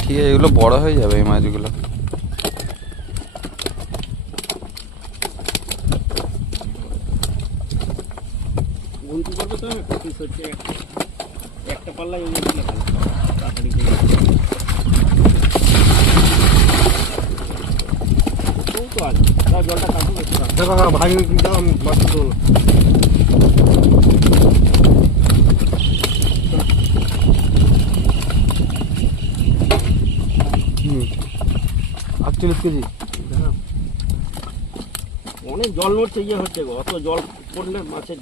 ঠিক আছে এগুলো বড় হয়ে যাবে এই মাছগুলো। তো আমি? একটা দাও জলটা কাটু একটু। কাটো। দেখো ভাই দাও আমি মাছ আটচল্লিশ কেজি। অনেক জল নড়ছে ইয়ে হচ্ছে গো। অত জল পড়লে মাছের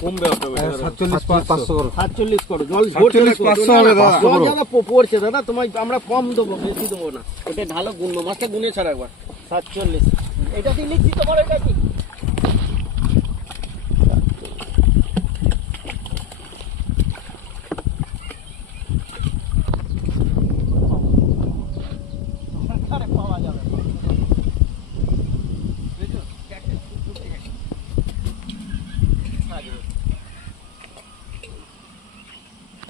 কমবে অটোমেটিক সাতচল্লিশ পাঁচশো করো। সাতচল্লিশ করো। জল ঝরছে না 47 পাঁচশো হবে দাদা। জল যারা পড়ছে দাদা তোমায় আমরা কম দেবো বেশি দেবো না। ওটা ঢালো গুনবো মাছটা গুনে ছাড়া একবার। সাতচল্লিশ। এটা দিয়ে লিখছি তোমার এটা কি আরে পাওয়া যাবে না। বুঝেছ? একটা ফুটে গেছে। আগে।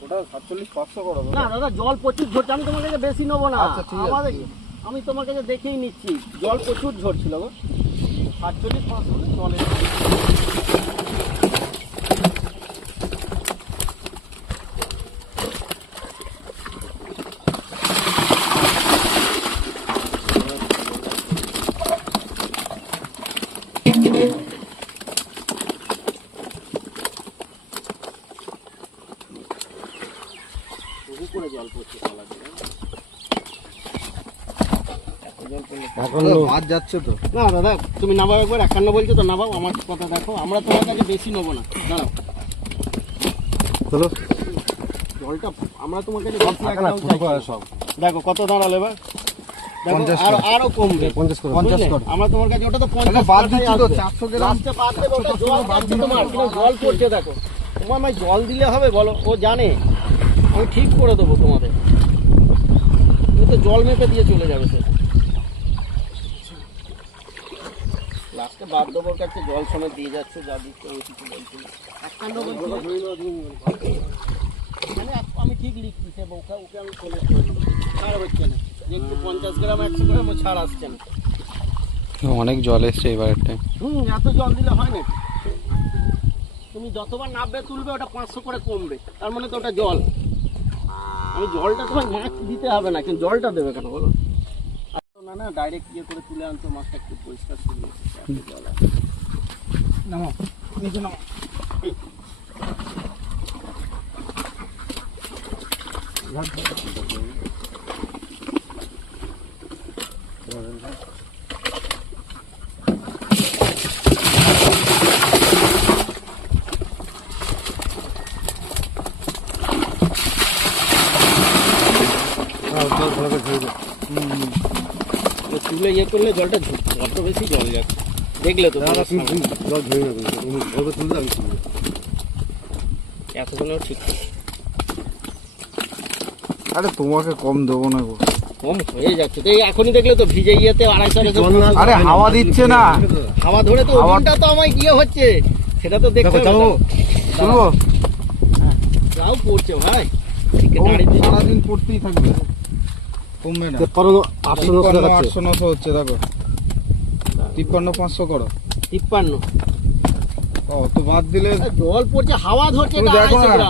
ওটা সাতচল্লিশ পাঁচশো করো না দাদা জল প্রচুর ঝরছে আমি তোমার কাছে বেশি নেব না। আচ্ছা, ঠিক আছে, আমি তোমার কাছে দেখেই নিচ্ছি। জল প্রচুর ঝরছিল গো আটচল্লিশ পাঁচশো জলে জল পড়ছে দিয়ে। যাচ্ছে তো। না দাদা তুমি নামাও একবার একান্ন বলছো তো নামাও আমার কথা দেখো আমরা তোমার কাছে বেশি নেব না। দাঁড়াও। চলো। জলটা আমরা তোমার কাছে। সব। দেখো কত দাঁড়াল এবার। আরও কমবে। আমরা তোমার কাছে ওটা তো পঞ্চাশ চারশো জল পড়ছে দেখো। তোমার জল দিলে হবে বলো ও জানে। আমি ঠিক করে দেবো তোমাদের। তুমি তো জল মেপে দিয়ে চলে যাবে সে। লাস্টে কাছে জল সমেত দিয়ে যাচ্ছে যা দিচ্ছে আমি কিছু বলছি। মানে আমি ঠিক লিখছি সে ওকে ওকে আমি চলে ছাড় হচ্ছে না। একটু পঞ্চাশ গ্রাম একশো গ্রাম ও ছাড় আসছে না। অনেক জল এসছে টাইম হুম এত জল দিলে হয় না। তুমি যতবার নাববে তুলবে ওটা পাঁচশো করে কমবে। তার মানে তো ওটা জল। আমি জলটা তোমার মাছ দিতে হবে না কিন্তু জলটা দেবে কেন বলো? না না ডাইরেক্ট ইয়ে করে তুলে আনতো মাছটা একটু পরিষ্কার করে। নামাও নিচে নামাও হ্যাঁ, জল ভালো করে ধুয়ে দাও। তুলে ইয়ে করলে জলটা অত বেশি জল যাচ্ছে দেখলে তো না, না, জল ধুয়ে নেবে তুমি ভালো তুললে আমি তুলবো এতগুলো ঠিক আরে তোমাকে কম দেবো না গো। কম হয়ে যাচ্ছে তো এই এখনই দেখলে তো ভিজে আড়াইশো না আরে হাওয়া দিচ্ছে না। হাওয়া ধরে তো ওজনটা তো আমায় গিয়ে হচ্ছে সেটা তো দেখতে দেখো চালাবো তুলবো যাও পড়ছে ভাই। সারাদিন পড়তেই থাকবে। কমবে না। তেপ্পান্ন আটশো নশো আটশো নশো হচ্ছে দেখো। তিপ্পান্ন পাঁচশো করো। তিপ্পান্ন। ও তো বাদ দিলে জল পড়ছে হাওয়া ধরছে দেখো না।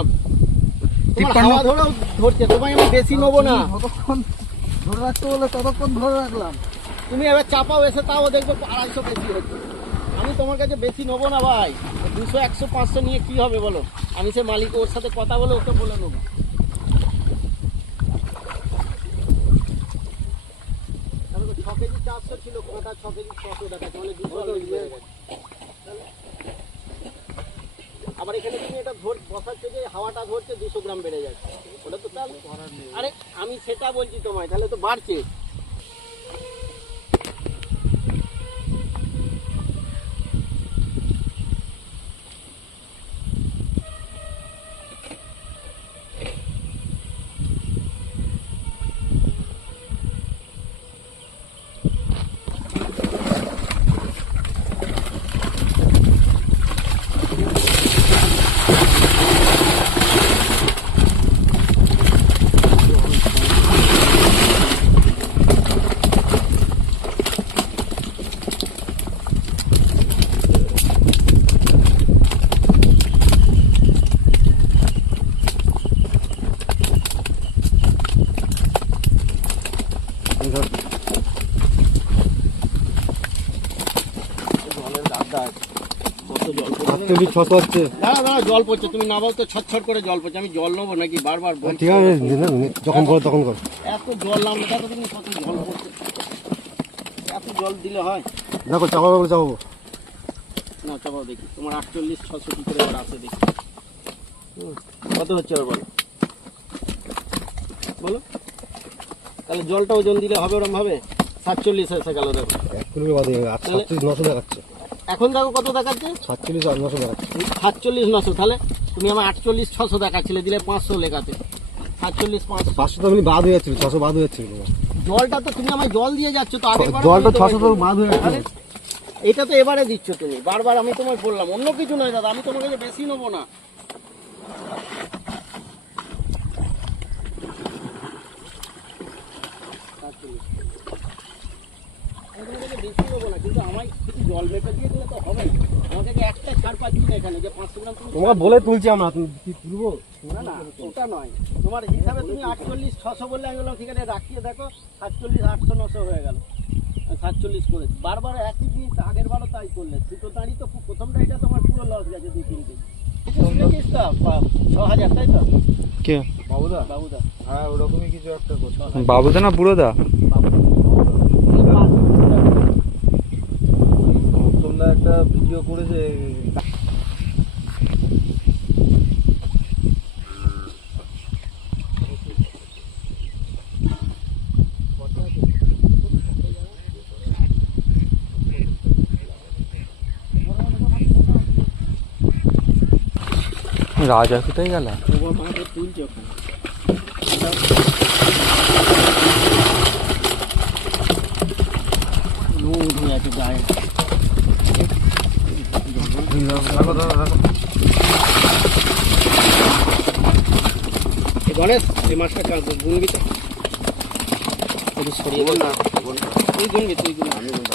তিপ্পান্ন- ধরছে তোমায় আমি বেশি নেব না। যতক্ষণ ধরে রাখতে বলে ততক্ষণ ধরে রাখলাম। তুমি এবার চাপাও এসে তাও দেখবে আড়াইশো বেশি হচ্ছে। আমি তোমার কাছে বেশি নেব না ভাই। দুশো একশো পাঁচশো নিয়ে কি হবে বলো? আমি সে মালিক ওর সাথে কথা বলে ওকে বলে নেব তাহলে তো ছ আবার এখানে তুমি এটা ধর বসাচ্ছ যে হাওয়াটা ধরছে দুশো গ্রাম বেড়ে যাচ্ছে। ওটা তো তাহলে আরে, আমি সেটা বলছি তোমায়, তাহলে তো বাড়ছে। আটচল্লিশ ছশো হচ্ছে। দাঁড়া দাঁড়া জল পড়ছে। তুমি নামাও তো ছটছট করে জল পড়ছে। আমি জল নেব নাকি? বারবার। ঠিক আছে নে না, নে। যখন করো তখন করো। এত জল নামলে দেখো তুমি কত জল পড়ছে। এত জল দিলে হয়। চাপাবো বলে চাপাবো। না চাপাও দেখি। তোমার আটচল্লিশ ছশো কি করে আছে দেখি। কত হচ্ছে এবার বলো? বলো। তাহলে জলটা ওজন দিলে হবে ওরম ভাবে? সাতচল্লিশ এসে গেল দেখো। এক কিলোমিটার বাদে সাতচল্লিশ নশো দেখাচ্ছে। এখন দেখো কত দেখাচ্ছে? সাতচল্লিশ নশো দেখাচ্ছে। সাতচল্লিশ নশো। তাহলে তুমি আমার আটচল্লিশ ছশো দেখাচ্ছিলে দিলে পাঁচশো লেখাতে। সাতচল্লিশ পাঁচশো। পাঁচশো তো বাদ হয়ে যাচ্ছিল ছশো বাদ হয়ে যাচ্ছিল। জলটা তো তুমি আমার জল দিয়ে যাচ্ছ তো আগে জলটা ছশো তো বাদ হয়ে যাচ্ছিল। এটা তো এবারে দিচ্ছ তুমি। বারবার আমি তোমায় বললাম অন্য কিছু নয় দাদা আমি তোমার কাছে বেশি নেব না। বেশি নেব না, কিন্তু আমায় কিছু জল মেপে দিয়ে দিলে তো হবে। না। আমাকে কি একটা ছাড় পাচ্ছি না এখানে যে পাঁচশো গ্রাম তুমি তোমাকে বলে তুলছি আমরা তুমি কি তুলবো? না না ওটা নয়। তোমার হিসাবে তুমি আটচল্লিশ ছশো বললে আমি বললাম ঠিক আছে রাখিয়ে দেখো সাতচল্লিশ আটশো নশো হয়ে গেল। সাতচল্লিশ করেছি। বারবার একই জিনিস আগের বারও তাই করলে। দুটো দাঁড়ি তো প্রথমটা এটা তোমার পুরো লস গেছে দুই তিনটে শুনেছিস তো ছ হাজার তাই তো? কে? বাবুদা। বাবুদা। হ্যাঁ ওরকমই কিছু একটা বাবুদা না বুড়োদা? তোমরা একটা ভিডিও করেছে রাজা কোথায় গেল তোমার মাকে তুলছে ওখানে লোড হয়ে আছে গায়ে এ গণেশ এই মাছটা কার? গুনবি তো। সরিয়ে দে না তুই গুনবি তুই গুনবি। আমি গুনবো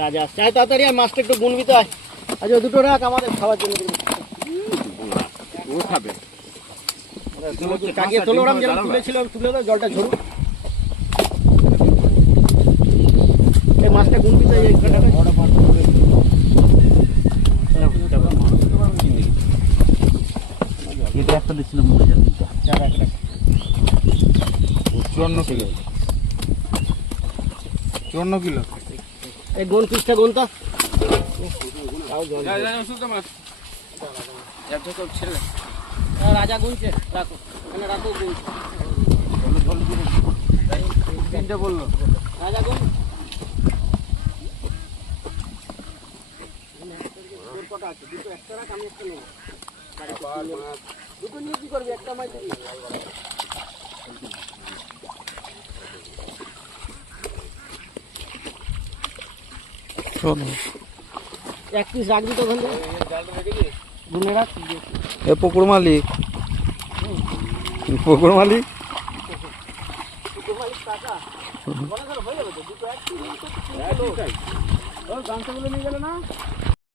রাজা আসছে। আয় তাড়াতাড়ি আয় মাছটা একটু গুনবি তো আয়। আচ্ছা দুটো রাখ আমাদের খাওয়ার জন্য ও খাবে। কাকিয়ে তোলো ওরম যেরকম তুলেছিলাম তুলে দাও জলটা ঝরুক। এই মাছটা গুনবি তো এই কাটাটা এটা একটা দিচ্ছিলাম চুয়ান্ন কিলো। চুয়ান্ন কিলো। এই গোন পিসটা গোনটা রাজা গুনছে রাখো। মানে রাখো গুনছে তিনটে বলল। রাজা গুন কটা আছে দুটো একটা রাখ আমি একটা নেব। দুটো নিয়ে কি করবি? একটা মাছ দিবি? এক পিস রাখবি তো ওখান থেকে? গুনে রাখ। এ পুকুর মালিক। পুকুর মালিক? দুটো মালিক টাকা বড় করে হয়ে যাবে তো। দুটো এক পিস গামছাগুলো নিয়ে গেলে না?